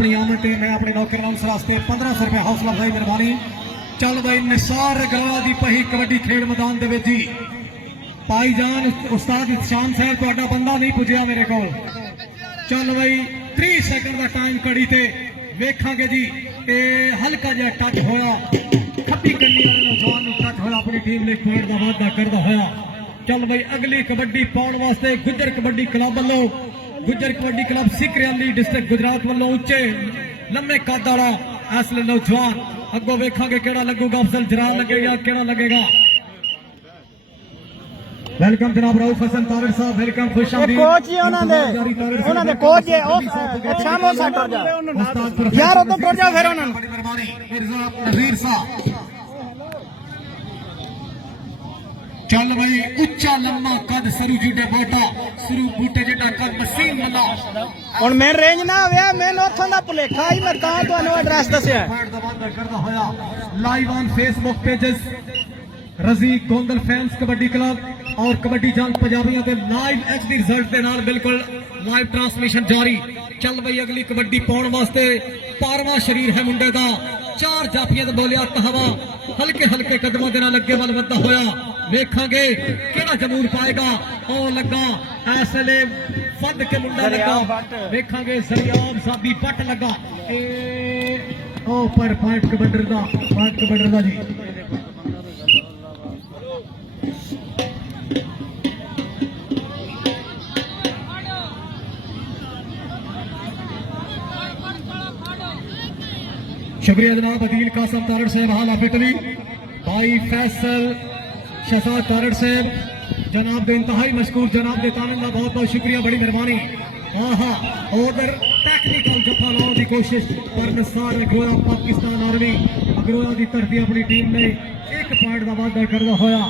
अपनी आमद ते मैं अपने नौकर नाम वास्ते 1500 रुपया हौसला अफजाई मेहरबानी। चल भाई निसार गवा दी पही कबड्डी खेड मैदान दे विच जी भाईजान उस्ताद शान साहब तुहाडा बंदा नहीं पुजया मेरे को। चल भाई 30 सेकंड का टाइम कड़ी ते वेखांगे जी ते हल्का जिहा टच होया खब्बी कन्नी वाले नौजवान नूं टच होया अपनी टीम ने पॉइंट दा वादा करदा होया। चल भाई अगली कबड्डी पाउण वास्ते गुजर कबड्डी क्लब वालों गुजर कबड्डी क्लब सिकरियाली डिस्ट्रिक्ट गुजरात वालों उच्चे लम्बे कद वाला असले नौजवान अगों वेखांगे केड़ा लगूगा अफजल जरार लगेगा केड़ा लगेगा। वेलकम जनाब राउफ हसन तारिक साहब वेलकम खुश आमदीद कोच जी उन्हां दे कोच जी ओ शामो साटर जा यार ओ तो टुर जा फिर उन्हां बड़ी मेहरबानी मिर्जा नजीर साहब। चल भाई उच्चा लम्मा कद सरू जुटे बोटा सरू बूटे जिटा कद मसीन वाला हुण मैं रेंज ना आवे मैं उथों दा भुलेखा ही मैं तां तुहानू एड्रेस दस्सिया पॉइंट दा वादा करदा होया। लाइव ऑन फेसबुक पेजेस रजी गोंदल फैंस कबड्डी क्लब और कबड्डी जंग पंजाबियों के लाइव एचडी रिजल्ट के नाल बिल्कुल लाइव ट्रांसमिशन जारी। चल भाई अगली कबड्डी पाउण वास्ते 12वां शरीर है मुंडे दा 4 जाफियां ते बोलिया तहवा हल्के हल्के कदमां दे नाल अगे वल वधदा होया वेखांगे केड़ा जमूर पाएगा। ओ लगा ऐसले फद के मुंडा लगा वेखांगे सरियाब साबी पट लगा ओ पर पॉइंट कबड्डर दा जी। शुक्रिया जनाब अदील कासम तारड़ साहब हाल आफिटली भाई फैसल शहजाद तारड़ साहब जनाब दे इंतहाई मशकूर जनाब दे तानन का बहुत बहुत शुक्रिया बड़ी मेहरबानी। आहा उधर टेक्निकल जफा लाने की कोशिश पर निसार अग्रोया पाकिस्तान आर्मी अग्रोया की धरती अपनी टीम ने 1 पॉइंट का वादा करदा होया।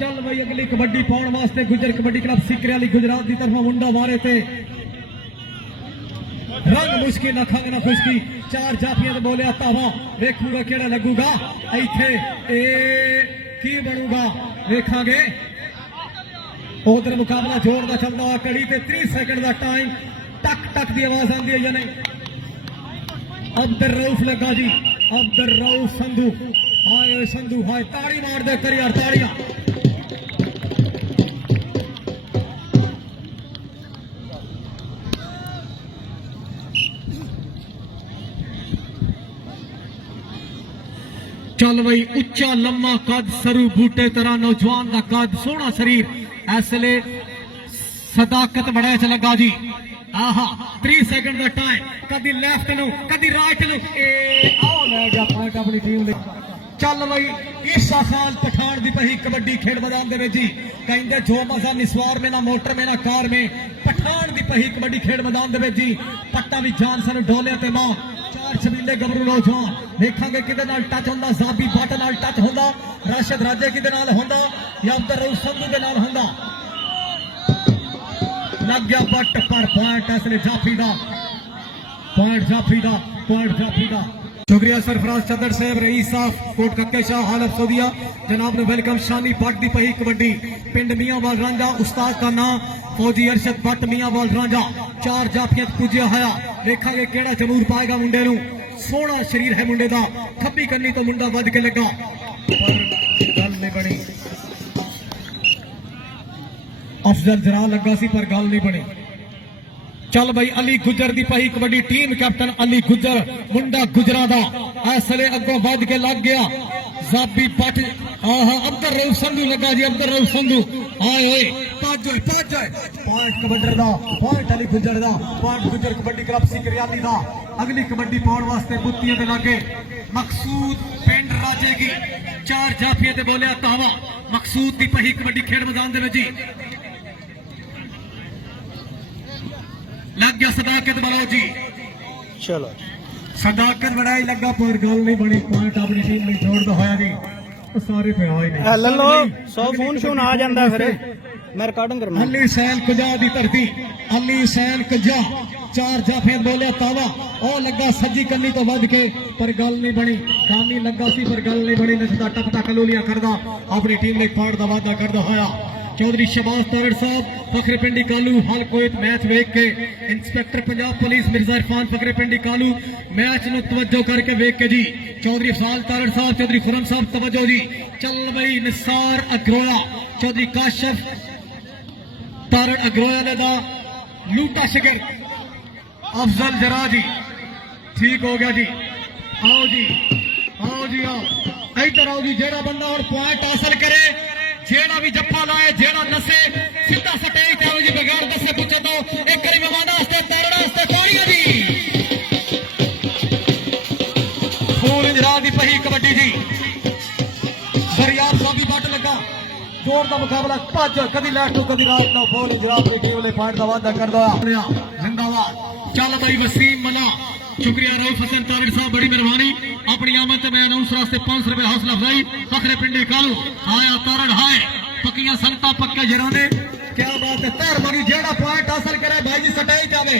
चल भाई अगली कबड्डी पाउण वास्ते गुजर कबड्डी क्लब सिकरियाली गुजरात की तरफ मुंडा मारे थे रंग मुश्किल ना खंग ना खुशकी 4 जाफियां तो बोलिया तावा वेखूगा केड़ा लगूगा इथे की बनूगा वेखांगे। उधर मुकाबला जोर का चलता हुआ कड़ी ते 30 सेकंड का टाइम टक टक की आवाज आती है या नहीं। अब्दुल रऊफ लगा जी अब्दुल रऊफ संधू हाय संधू हाय ताड़ी मार दे कर यार ताड़ियां। चल भाई उच्चा लम्मा कद सरू बूटे तरह नौजवान का कद सोहना शरीर ऐसले सदाकत बड़ा च लगा जी। आहा 30 सेकंड का टाइम कदी लेफ्ट नु कदी राइट नु आओ ले जा पॉइंट अपनी टीम दे। चल भाई ईसा खान पठान दी पही कबड्डी खेड मैदान दे विच जी कहंदे जो मजा निस्वार में ना मोटर में ना कार में पठान दी पही कबड्डी खेड मैदान दे विच जी पट्टा भी जान सन ढोले ते मां 4 छबीले गबरू नौजवान देखांगे किदे नाल टच होंदा जाबी बट नाल टच होंदा राशिद राजे किदे नाल होंदा या अब्दुल रऊफ संधू दे नाल होंदा लग गया बट पर पॉइंट असले जाफी दा पॉइंट जाफी दा। शुक्रिया सरफराज चदर साहब रईस साहब कोट कक्के शाह हाल अफसोदिया जनाब ने वेलकम शानी पट दी पही कबड्डी पिंड मियांवाल रांझा उस्ताद का नाम फौजी अरशद भट्ट मियांवाल रांझा 4 जाफियां पुजया होया देखांगे केड़ा जमूर पाएगा मुंडे नूं सोहना शरीर है मुंडे दा खब्बी करनी तो मुंडा वध के लगा पर गल नहीं बनी। अफजल जरा लगा सी पर गल नहीं बनी। चल भाई अली गुजर दी पही कबड्डी टीम कैप्टन अली गुजर मुंडा गुजरा दा ऐसले अगों वध के लग गया जाबी पट आहा अब्दुल रऊफ संधू लगा जी अब्दुल रऊफ संधू आए ओए पांच पॉइंट कबड्डर दा पॉइंट अली गुजर दा पॉइंट गुजर कबड्डी क्लब सिकरियाली दा। अगली कबड्डी पाउण वास्ते बुत्तियां दे लागे मकसूद पिंड राजे की 4 जाफियां ते बोलिया तावा मकसूद दी पही कबड्डी खेड मैदान दे विच जी लग गया सदाकत बनाओ जी। चलो सदाकत बनाई लगा पर गल नहीं बनी पॉइंट अपनी टीम में जोड़दा होया जी सारे पे आए नहीं ले लो 100 फोन आ जांदा फिर मैं रिकॉर्डिंग करना। अली सैन कजा दी धरती अली सैन कजा 4 जाफियां बोले तावा ओ लगा सज्जी कन्नी तो वध के पर गल नहीं बनी कानी लगा सी पर गल नहीं बनी नचदा टपटा कलोलिया करदा अपनी टीम ने पॉइंट दा वादा करदा होया। चौधरी शहबाज तारड़ साहब फखरे पिंडी कालू हाल कोयत मैच वेख के इंस्पेक्टर पंजाब पुलिस मिर्जा इरफान फखरे पिंडी कालू मैच नु तवज्जो करके वेख के जी चौधरी अफजाल तारड़ साहब चौधरी खुरम साहब तवज्जो जी चल भाई निसार अग्रोया चौधरी काशफ तारड़ अग्रोया ने दा लूटा शिकर अफजल जरा जी ठीक हो गया जी आओ जी आओ इधर आओ जी जेड़ा बंदा और पॉइंट हासिल करे जेड़ा भी जप्पा लाए जेड़ा नसे सीधा सटेज ते आओ जी बगैर दसे पूछे तो एक करी मेहमाना वास्ते तारड़ा वास्ते कोड़ियां जी फूल इंजरा दी पही कबड्डी जी दरियाब साबी बट लगा जोर दा मुकाबला भज कदी लैट तो कदी रात नो फूल इंजरा पे वाले पॉइंट दा वादा कर दो जिंदाबाद चल भाई वसीम मना शुक्रिया रऊफ हसन तारड़ साहब बड़ी मेहरबानी अपनी आमद में अनाउंस वास्ते 500 रुपए हौसला अफजाई फखरे पिंडी कालू आया तारड़ हाय पक्कियां संगता पक्के जराने क्या बात है तार बड़ी जेड़ा पॉइंट हासिल करे भाई जी सटाई जावे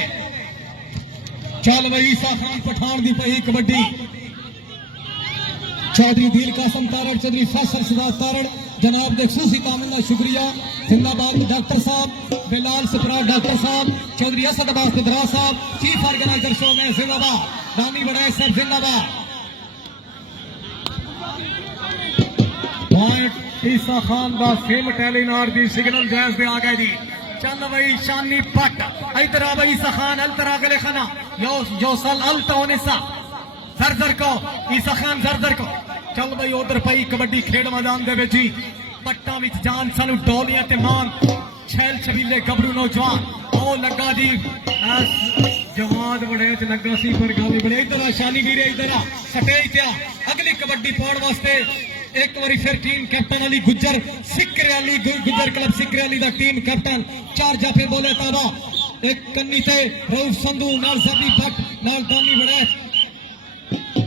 चल भाई ईसा खान पठान दी पही कबड्डी चौधरी दिल कासम तारड़ चौधरी फैसल सिदात तारड़ जनाब दे खूसी तामिल शुक्रिया जिंदाबाद डॉक्टर साहब बिलाल सपरा डॉक्टर साहब चौधरी असद अब्बास दरा साहब चीफ ऑर्गेनाइजर शो में जिंदाबाद दानी बड़ाई साहब जिंदाबाद पॉइंट ईसा खान दा सिम टेलीनार दी सिग्नल जैस दे आ गए जी चल भाई शानी पट इधर आ भाई ईसा खान अल तरा गले खाना यो सल अल तोनिसा जरजर को ईसा खान जरजर को चल भाई उधर पई कबड्डी खेड मैदान दे विच जी पट्टा विच जान सानू डोलियां ते मान छैल छबीले गबरू नौजवान ओ लगा जी जवान बड़े च लगा सी पर गाली बड़े इधर आ शानी वीरे इधर आ सटेज ते अगली कबड्डी पाउण वास्ते एक बारी फिर टीम कैप्टन अली गुज्जर सिकरे अली गुज्जर क्लब सिकरे अली दा टीम कैप्टन चार जाफे बोले ताबा एक कन्नी ते रऊफ संधू नाल सभी भट्ट नाल दानी बड़े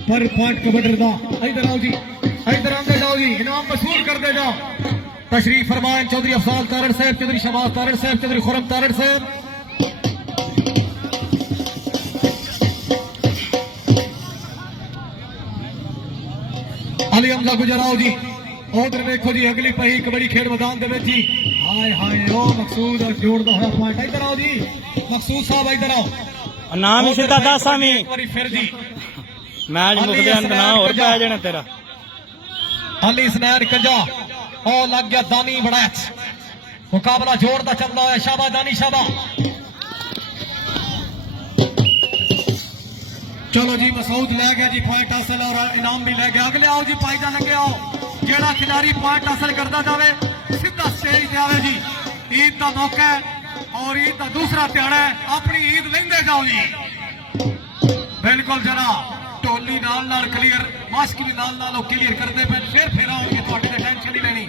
पर पॉइंट कबड्डी दा इधर आओ जी इधर आंदे जाओ जी इनाम वसूल कर दे जाओ तशरीफ फरमाएं चौधरी अफजाल तारड़ साहब चौधरी शहबाज तारड़ साहब चौधरी खुरम तारड़ साहब अली हमजा गुजराओ जी उधर देखो जी अगली पही कबड्डी खेड मैदान दे विच जी हाय हाय ओ मकसूद जोड़दा होया पॉइंट इधर आओ जी मकसूद साहब इधर आओ नाम ही सीधा दासा में एक बारी फिर जी मैच मुकदे अंत ना और पै जाना तेरा अली स्नैर कजा ओ लग गया दानी बड़ैच मुकाबला जोरदार चल रहा है शाबा दानी शाबा चलो जी मसूद ले गया जी पॉइंट हासिल और इनाम भी ले गया अगले आओ जी पाईजान लगे आओ जेड़ा खिलाड़ी पॉइंट हासिल करता जावे सीधा स्टेज पे आवे जी ईद का मौका है और ईद का दूसरा त्याड़ा है अपनी ईद लेंदे जाओ जी बिल्कुल जरा टोली नाल नाल क्लियर मास्क भी नाल नाल क्लियर करते पे फिर आओगे थोड़े ने टेंशन नहीं लेनी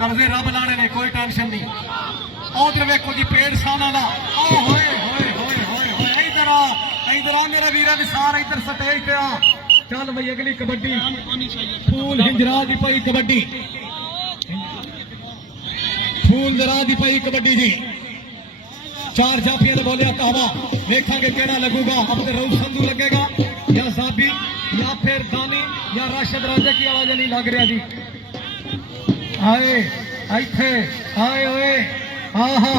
कर्जे रब लाने ने कोई टेंशन नहीं उधर वेखो जी पेड़ साना दा ओ होए होए होए होए इधर आ मेरा वीरा निसार इधर सटेज पे आ चल भाई अगली कबड्डी फूल हिंजरा दी पई कबड्डी फूल जरा दी पई कबड्डी जी चार जाफिया बोलिया कहवा देखेंगे केड़ा लगूगा अब तो रऊफ संधू लगेगा या साबी या फिर दानी या राशिद राजा की आवाज नहीं लग रहा जी आए इथे आए ओए आहा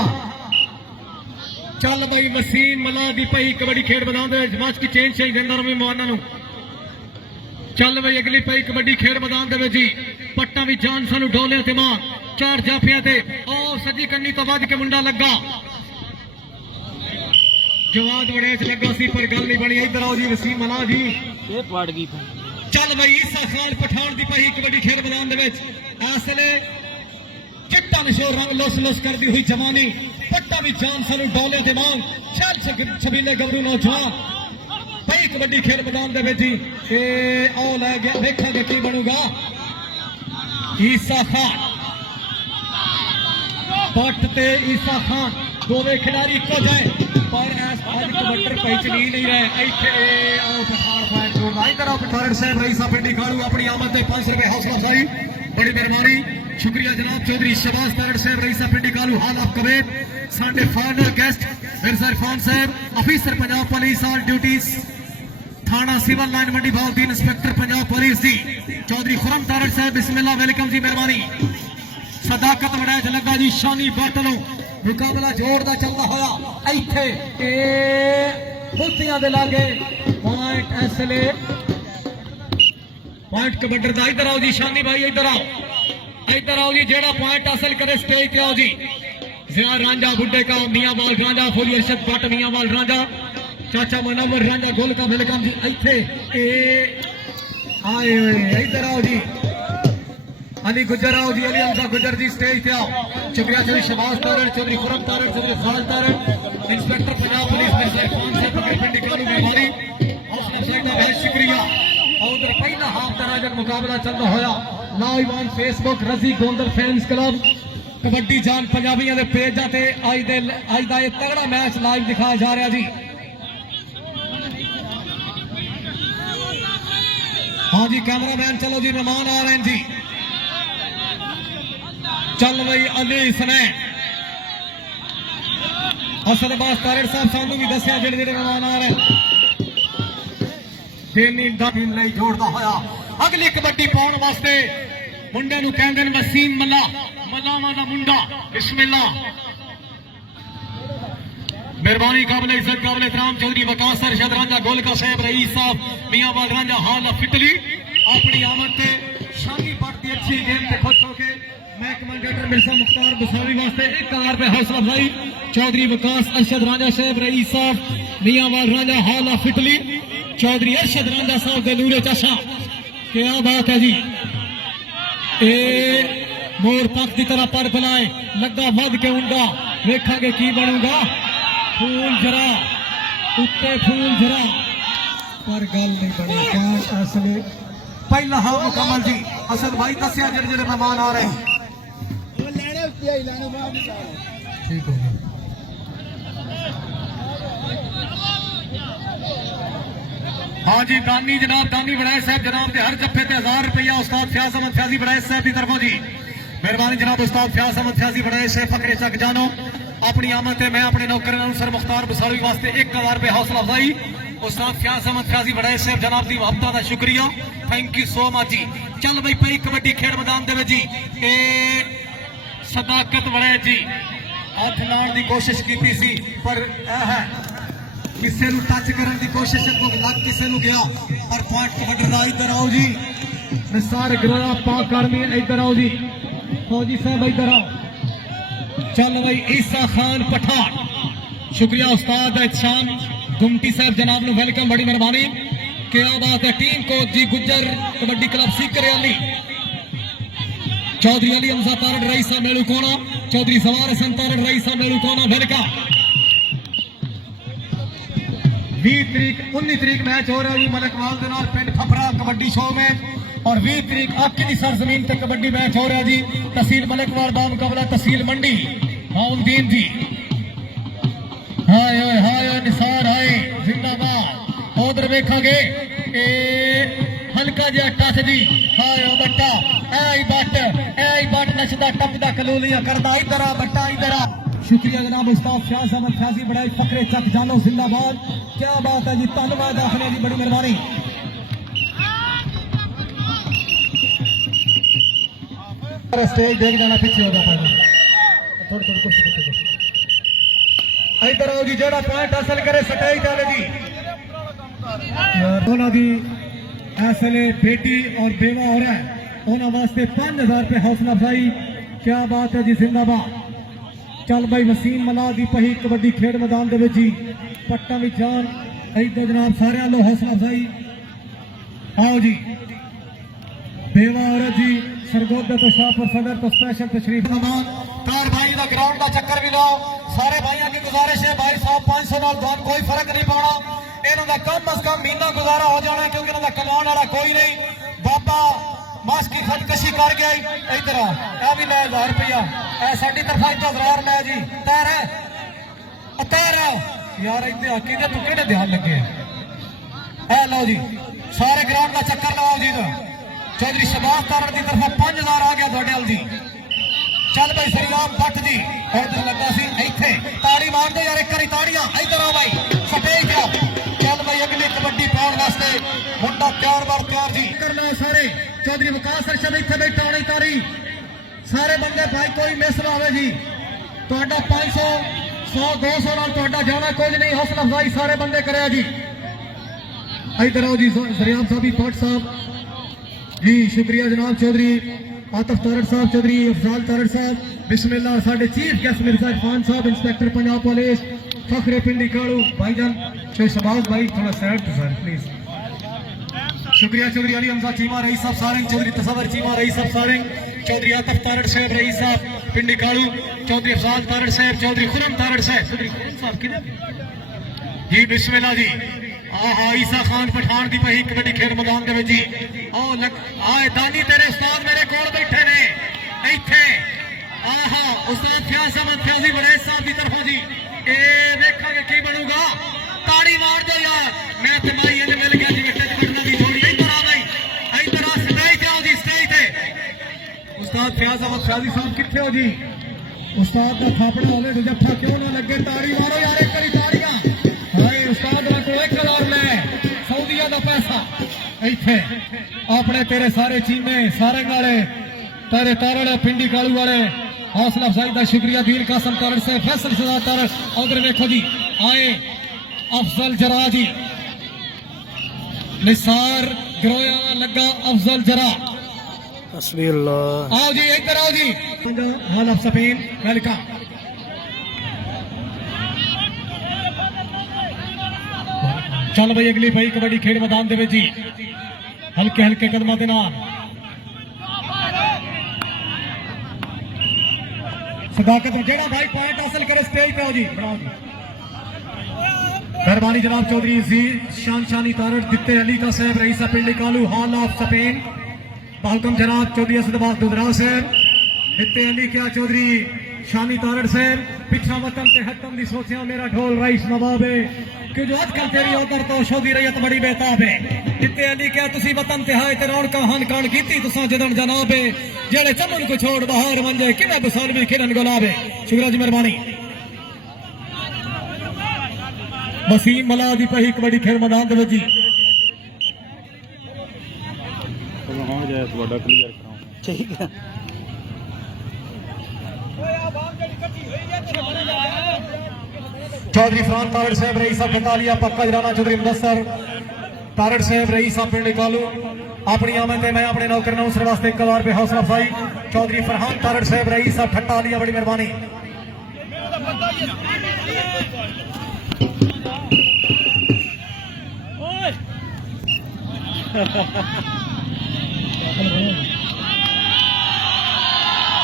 चल भाई वसीम मला दी पई कबड्डी खेड मैदान दे मैच की चेंज चाहिए देंदा रवे मोहना नु चल भाई अगली पई कबड्डी खेड मैदान दे जी पट्टा भी जान सानू डोले ते मां चार जाफिया ते ओ सजी कन्नी तो वध के मुंडा लगा जवाद बड़े लगा सी पर गल नहीं बनी इधर आओ जी वसीम मना जी ये पड़ गई चल भाई ईसा खान पठान दी पही कबड्डी खेल मैदान दे विच असले चिट्टा नशो रंग लोस लोस करती हुई जवानी पट्टा भी जान सानू डोले ते मांग चल छबीले गबरू नौजवान पही कबड्डी खेल मैदान दे विच ते आओ ले गया देखांगे की बनूगा ईसा खान पट ते ईसा खान दोवे खिलाड़ी इको जाए पर कबड्डर पई चली नहीं रहे इथे आओ पठान फाइट जोड़ इधर आओ पठान साहब रईसा पिंडी खाड़ू अपनी आमद ते 500 रुपए हौसला अफजाई बड़ी मेहरबानी शुक्रिया जनाब चौधरी शहबाज तारड़ साहब रईसा पिंडी खाड़ू हाल ऑफ कवेत साडे फाइनल गेस्ट मिर्जा इरफान साहब officer Punjab police all duties थाना सिविल लाइन मंडी भावदीन इंस्पेक्टर पंजाब पुलिस जी चौधरी खुरम तारड़ साहब बिस्मिल्लाह वेलकम जी मेहरबानी सदाकत वड़ा च लगा जी शानी भट्ट नूं मुकाबला जोड़दा चलदा होया इत्थे फुलतियां दे लागे पॉइंट इसले पॉइंट कबड्डर दा इधर आओ जी शानी भाई इधर आओ जी जेड़ा पॉइंट हासिल करे स्टेज पे आओ जी जिया रांझा बुड्ढे का मियां वाल रांझा फुली अरशद भट्ट मियां वाल रांझा चाचा मनोवर रांझा गोल का वेलकम जी इत्थे आए इधर आओ जी अली गुजर आओ जी अली हमजा गुजर जी स्टेज पे आओ शुक्रिया चौधरी शहबाज तारड़ चौधरी खुरम तारड़ चौधरी फाल तारड़ इंस्पेक्टर पंजाब पुलिस मिर्जा इरफान साहब पिंडी कानू मेहमानी हौसला अफजाई का बहुत शुक्रिया और उधर पहला हाफ तराजक मुकाबला चल रहा होया लाइव ऑन फेसबुक रजी गोंदल फैंस क्लब कबड्डी जान पंजाबियों के पेज ते अज का यह तगड़ा मैच लाइव दिखाया जा रहा जी हाँ जी कैमरामैन चलो जी मेहमान आ रहे हैं जी चल भाई अली सने असद अब्बास तारड़ साहब सानू भी दसिया जेड़े जेड़े मेहमान आ रहे बेनी दाबीन लई जोड़दा होया अगली कबड्डी पाउण वास्ते मुंडे नूं कहंदे ने वसीम मल्ला मल्लावां दा मुंडा बिस्मिल्लाह मेहरबानी काबिल इज्जत काबिल एहतराम चौधरी वकास अरशद रांझा गोल का साहब रईस साहब मियां वाल रांझा हाल फिटली अपनी आमद से शानी भट्ट की अच्छी गेम से खुश होके मैं कमांडेटर मिर्जा मुख्तार बसावी वास्ते 1000 रुपए हौसला अफजाई चौधरी वकास अरशद रांझा साहब रईस साहब मियां वाल रांझा हाल फिटली चौधरी अरशद रांझा साहब के नूरे चाशा क्या बात है जी मोर पक की तरह पर फैलाए लगा वध के उंडा देखा की बनूगा फूल जरा उत्ते फूल जरा पर गल नहीं बनी क्या असले पहला हाफ मुकम्मल जी असद भाई दसिया जेड़े जेड़े मेहमान आ रहे हैं ठीक हो गया हाँ जी दानी जनाब दानी बड़ाए साहब जनाब के हर जफे ते 1000 रुपया उस्ताद फयाज अहमद फयाजी बड़ाए साहब की तरफों जी मेहरबानी जनाब उस्ताद फयाज अहमद फयाजी बड़ाए साहब फकरे चक जानो अपनी आमद से मैं अपने नौकर सर मुख्तार बसावी वास्ते 1000 रुपए हौसला अफजाई उस्ताद फयाज अहमद फयाजी बड़ाए साहब जनाब की मुहब्बत का शुक्रिया थैंक यू सो मच जी चल बई पई कबड्डी खेड मैदान दे जी सदाकत बड़े जी हाथ लाने की कोशिश की सी पर किसी को टच करने की कोशिश लग किसी को गया पर पॉइंट कबड्डी इधर आओ जी निसार गलोया पाक आर्मी इधर आओ जी फौजी साहब इधर आओ चल भाई ईसा खान पठान शुक्रिया उस्ताद एहतशाम गुमटी साहब जनाब नु वेलकम बड़ी मेहरबानी क्या बात है टीम कोच जी गुज्जर कबड्डी क्लब सीकर अली चौधरी अली हमजा तारड़ रईसा मेलू कोना चौधरी सवार हसन तारड़ रईसा मेलू कोना वेलकम 20 तारीख 19 तारीख मैच हो रहा है मलकवाल के नाल पिंड फफरा कबड्डी शो में और 20 तारीख आपकी की सरजमीन पे कबड्डी मैच हो रहा है जी तहसील मलकवाल का मुकाबला तहसील मंडी मोमदीन जी हाय निसार हाय जिंदाबाद उधर वेखांगे हल्का जिहा टच जी हाय बट्टा ऐ बट नचदा टपदा कलोलियां करदा इधर आ बट्टा इधर आ शुक्रिया जनाब उस्ताद फयाज अहमद फयाजी बड़ाई फकरे चक जानो जिंदाबाद क्या बात है जी धन्यवाद आखने जी बड़ी मेहरबानी स्टेज देख जाना पीछे होगा थोड़ी कुर्सी इधर आओ जी जेड़ा पॉइंट हासिल करे सटाई डाले जी उन्होंने दी ऐसले बेटी और बेवा हो रहा है उन्होंने वास्ते 5000 रुपए हौसला अफजाई क्या बात है जी जिंदाबाद चल भाई वसीम मला दी पही कबड्डी खेड मैदान दे जी पट्टा भी जान इधर जनाब सारे लो हौसला अफजाई आओ जी बेवा औरत जी सरगोदा तो शाहपुर सदर तो स्पेशल तशरीफ कार भाई का ग्राउंड का चक्कर भी लाओ सारे भाइयों की गुजारिश है भाई साहब 500 नाल दान कोई फर्क नहीं पाना इन्हों का कम अज कम महीना गुजारा हो जाना क्योंकि इन्हों का कमाने वाला कोई नहीं बाबा मास की खदकशी कर गया इधर आ भी लै 1000 रुपया साड़ी तरफा इंतजार लै जी तैर तैर यार इतने हकी तू कि ध्यान लगे है लो जी सारे ग्राउंड का चक्कर लगाओ जी चौधरी शहबाज तारड़ की तरफा 5000 आ गया थोड़े जी चल भाई श्रीराम भट्ट जी उधर लगा सी इथे ताड़ी मार दो यार एक बारी ताड़ियां इधर आओ भाई सटेज आओ चल भाई अगली कबड्डी पाउण वास्ते मुंडा प्यार बार प्यार जी करना सारे चौधरी वकास अरशद इथे बैठा होनी तारी सारे बंदे भाई कोई मिस ना होवे जी ਤੁਹਾਡਾ 500 100 200 ਨਾਲ ਤੁਹਾਡਾ ਜਾਣਾ ਕੁਝ ਨਹੀਂ ਹੌਸਲਾ ਅਫਜ਼ਾਈ ਸਾਰੇ ਬੰਦੇ ਕਰਿਆ ਜੀ इधर आओ जी सरियाम साहब भट्ट साहब जी शुक्रिया जनाब चौधरी आतिफ तारड़ साहब चौधरी अफजाल तारड़ साहब बिस्मिल्लाह साडे चीफ गेस्ट मिर्जा खान साहब इंस्पेक्टर पंजाब पुलिस फखरे पिंडी कालू भाईजान शेख शबाज भाई थोड़ा साइड टू साइड प्लीज शुक्रिया चौधरी अली हमजा चीमा रईस साहब सारंग चौधरी तसवर चीमा रईस साहब सारंग चौधरी आतिफ तारड़ साहब रईस साहब पिंडी कालू चौधरी अफजाल तारड़ साहब चौधरी खुरम तारड़ साहब चौधरी खुरम साहब किधर जी बिस्मिल्लाह जी आहा ईसा खान पठान की पही कबड्डी खेल मैदान दे विच जी आए दानी तेरे उस्ताद मेरे कोल बैठे ने इत्थे आहा उस्ताद फ्याज अहमद फ्याजी वरेस साहब की तरफों जी ए देखांगे की बनूगा ताड़ी मार दो यार मैं ते भाई इंज मिल गया जी विकेट कटना दी छोड़ी इधर आ भाई इधर आ स्टेज ते आओ जी स्टेज ते उस्ताद फ्याज अहमद फ्याजी साहब किथे हो जी उस्ताद दा थापड़ा होवे तो जफ्फा क्यों ना लगे ताड़ी मारो यार एक करी ताड़ियां हाय उस्ताद दा को 1000 ले सऊदीया दा पैसा इत्थे अपने तेरे सारे चीमे सारे वाले तेरे तारड़ पिंडी कालू वाले हौसला अफजाई का शुक्रिया दीन कासम तारड़ से फैसल सदा तारड़ उधर देखो जी आए अफजल जरा जी निसार ग्रोया लगा अफजल जरा आओ जी इधर आओ जी हाल ऑफ स्पेन वेलकम चल भाई अगली भाई कबड्डी खेल मैदान दे जी हल्के हल्के कदमां दे नाल सदाकत जेड़ा भाई पॉइंट हासिल करे स्टेज पे आओ जी बनाओ जी मेहरबानी जनाब चौधरी जी शानी तारड़ दित्ते अली का साहब रईसा पिंडी कालू हॉल ऑफ स्पेन बाहुकम जनाब चौधरी असदबाद दुधरा साहब दित्ते अली क्या चौधरी शानी तारड़ साहब पिछा वतन ते हतम दी सोचिया मेरा ढोल राइस नवाब है कि जो आजकल तेरी उधर तो शोदी रैयत बड़ी बेताब है दित्ते अली क्या तुसी वतन ते हाय ते रौनक हन कान कीती तुसा जदन जनाब है जेड़े चमन को छोड़ बहार मंजे किने बसाल भी खिलन गुलाब है शुक्रिया जी मेहरबानी वसीम मला दी पही कबड्डी खेल मैदान दे जी ठीक है चौधरी फरहान तारड़ साहब रईस साहब खतालिया पक्का जराना चौधरी मुदस्सर तारड़ साहब रईस साहब पिंड कालू अपनी आमद मैं अपने नौकर नौसर वास्ते एक बार पे हौसला अफजाई चौधरी फरहान तारड़ साहब रईस साहब खतालिया बड़ी मेहरबानी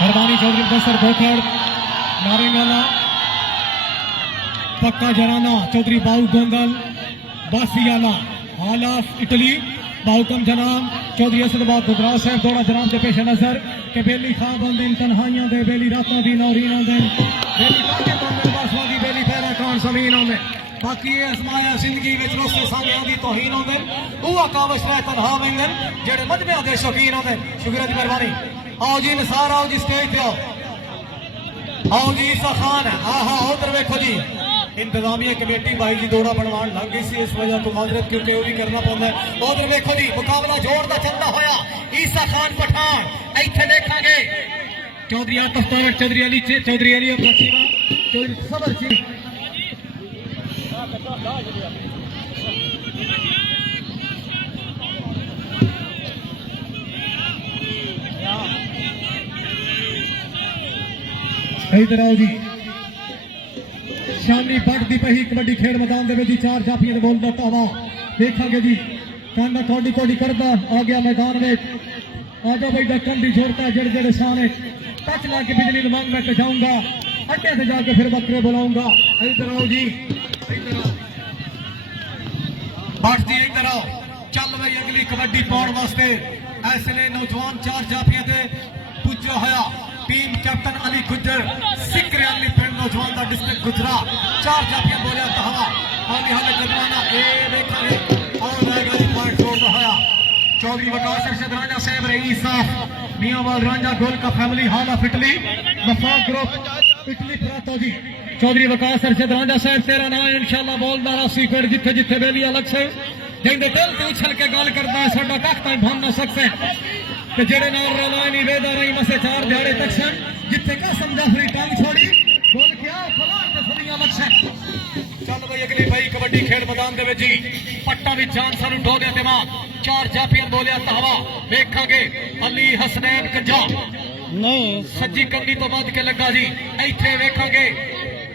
मेहरबानी चौधरी मुदस्सर धोखड़ नारेंगला पक्का जराना चौधरी बाऊ गोंगल बासियाला हॉल ऑफ इटली बाहुकम जनाब चौधरी असदबाद दुधरा साहब दौड़ा जनाब के पेश नजर के बेली खाब दिन तन्हाइयां दे बेली रातों दी नौरीना दिन बेली काके बंदे बासवा दी बेली पैरा कान समीन आंदे बाकी ये आजमाया जिंदगी विच रोसे सामने आंदी तौहीन आंदे हुआ कावश रह तन्हा वेंदन जेड़े मजमे दे शौकीन आंदे शुक्रिया दी मेहरबानी आओ जी निसार आओ जी स्टेज पे आओ जी ईसा खान आहा उधर देखो जी इंतजामिया कमेटी भाई जी दौड़ा बनवान लग गई सी इस वजह तो माजरत क्योंकि वो भी करना पड़ता है उधर देखो जी मुकाबला जोरदार चलता होया ईसा खान पठान इत्थे देखांगे चौधरी आतिफ तारड़ चौधरी अली चीमा चौधरी सबर चीमा इधर आओ जी शामी बट दी पही कबड्डी खेल मैदान दे जी चार जाफियां बोल देता हवा देखांगे जी कांडा कोडी कोडी करदा आ गया मैदान में आजा भाई डकन दी छोड़ता जड़ जड़ शान टच ला के बिजली मांग मैं जाऊंगा अड्डे से जाके फिर बकरे बुलाऊंगा इधर आओ जी इधर आओ बट जी इधर आओ चल भाई अगली कबड्डी पाउण वास्ते ऐसले नौजवान चार जाफियां ते पुजा होया टीम कैप्टन अली गुज्जर सिकरे अली पिंड नौजवान का डिस्ट्रिक्ट गुजरा चार जाफियां बोलिया तहवा आगे हाले जजमाना ए देखांगे और रहेगा पॉइंट जोड़ रहा चौधरी वकास अरशद रांझा साहब रईस साहब मियांवाल रांझा गोल का फैमिली हॉल ऑफ इटली वफाक ग्रुप इटली प्रातो जी चौधरी वकास अरशद रांझा साहब तेरा नाम इंशाल्लाह बोलदा रासी कोट जिथे जिथे बेली अलग से जिंदे दिल ते उछल के गल करदा है साडा कख ताई भान ना सकसे ਤੇ ਜਿਹੜੇ ਨਾਲ ਰਲਾ ਨਹੀਂ ਵੇਦਾ ਨਹੀਂ ਮਸੇ 4 ਦਿਹਾੜੇ ਤੱਕ ਸਨ ਜਿੱਥੇ ਕਸਮ ਜਾਫਰੀ ਟੰਗ ਛੋੜੀ ਬੋਲ ਕਿਆ ਫਲਾਣ ਤੇ ਫਲੀਆਂ ਲਖਣ ਚੱਲ ਬਈ ਅਗਲੀ ਭਾਈ ਕਬੱਡੀ ਖੇਡ ਮੈਦਾਨ ਦੇ ਵਿੱਚ ਜੀ ਪੱਟਾਂ ਦੀ ਜਾਨ ਸਾਨੂੰ ਢੋਲਿਆ ਦਿਮਾਗ 4 ਜਾਫੀਆਂ ਬੋਲਿਆ ਤਾਵਾ ਵੇਖਾਂਗੇ ਅਲੀ ਹਸਨੈਨ ਕੰਜਾ ਨਹੀਂ ਸੱਜੀ ਕੰਨੀ ਤੋਂ ਵੱਧ ਕੇ ਲੱਗਾ ਜੀ ਇੱਥੇ ਵੇਖਾਂਗੇ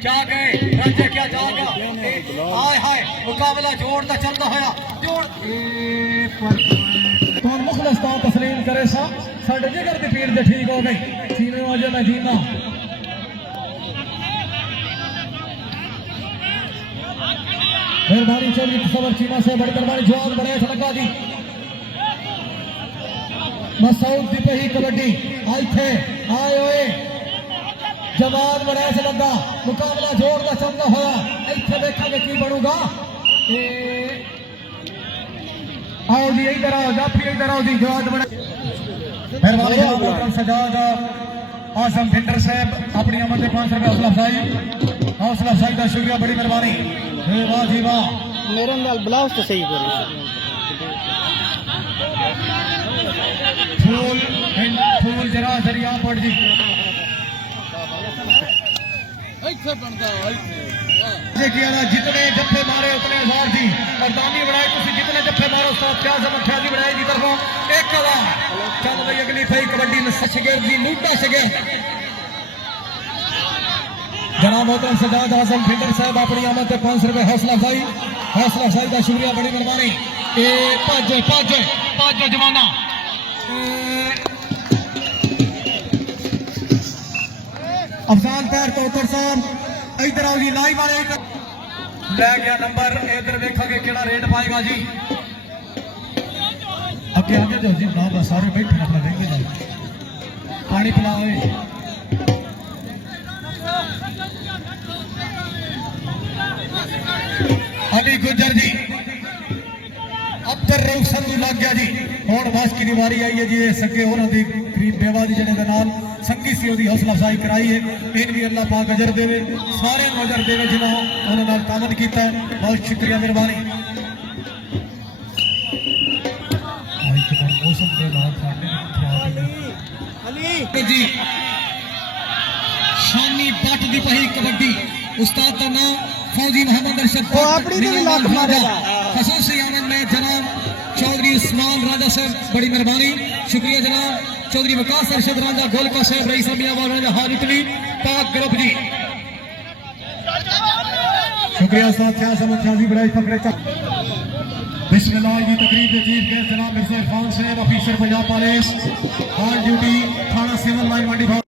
ਜਾ ਗਏ ਰਾਜੇ ਕਿਆ ਜਾਏਗਾ ਹਾਏ ਹਾਏ ਮੁਕਾਬਲਾ ਜੋੜ ਦਾ ਚੱਲਦਾ ਹੋਇਆ ਜੋੜ ਤੁਹਾਨੂੰ ਮੁਖਲਸ ਤਾਂ ਤਸਲੀਮ ਕਰੇ ਸਾਡੇ ਜਿਗਰ ਦੀ ਪੀੜ ਦੇ ਠੀਕ ਹੋ ਗਈ ਸੀਨੇ ਅਜੇ ਮੈਂ ਜੀਨਾ मेहरबानी चौधरी सबर चीमा से बड़ी मेहरबानी जवाब बड़े लगा जी मसूद दी पही कबड्डी आई थे आए हुए जवाब बड़े से लगा मुकाबला जोर का चलता होया इत्थे देखेंगे की बनूगा आओ जी इधर आओ जाफी इधर आओ जी जवाब बड़े मेहरबानी सजाद आजम फिंडर साहब अपनी अमर के 500 रुपये हौसला अफजाई का शुक्रिया बड़ी मेहरबानी वाह जी वाह मेरे नाल ब्लाउज तो सही करे फूल जरा जरिया पड़ जी जितने जफ्फे मारे उतने हजार जी और दानी बनाए तुम जितने जफ्फे मारो उस्ताद क्या समझ जी बनाए की तरफों एक चल भाई अगली थी कबड्डी में सचगेर जी लूटा सके जनाब मोहतरम सजाद आजम फिंडर साहब अपनी आमद 500 रुपये हौसला अफजाई का शुक्रिया बड़ी मेहरबानी पाँच जमाना अफजाल पैर तोतर साहब इधर आओ जी लाइव वाले लै गया नंबर इधर देखा केड़ा रेट पाएगा जी अगे आगे जो जी ना बस सारे बैठे अपना देंगे पानी पिलाओ अली गुजर जी अब्दुल रऊफ संधू लग गया जी हुण बस की वारी आई है जी सके उन्होंने गरीब बेवा दी जने दे नाल संगी सी ओदी हौसला अफजाई कराई है इन भी अल्लाह पाक अजर देवे सारे अजर देवे जिन्होंने उन्होंने नाल तामद कीता बहुत शुक्रिया मेहरबानी मौसम के नाल जी शानी पट दी पही कबड्डी उस्ताद का नाम फौजी मोहम्मद अरशद वो अपनी भी लात मारेगा खसूसी आमद में जनाब चौधरी उस्मान राजा साहब बड़ी मेहरबानी शुक्रिया जनाब चौधरी वकास अरशद राजा गोलका साहब रईस अमिया हार इटली पाक ग्रुप जी शुक्रिया साथ क्या समझ जी बड़ाई फकरे बिस्मिल्लाह की तकरीब में चीफ गेस्ट जनाब मिर्जा इरफान साहब officer Punjab police on duty थाना सिविल लाइन मंडी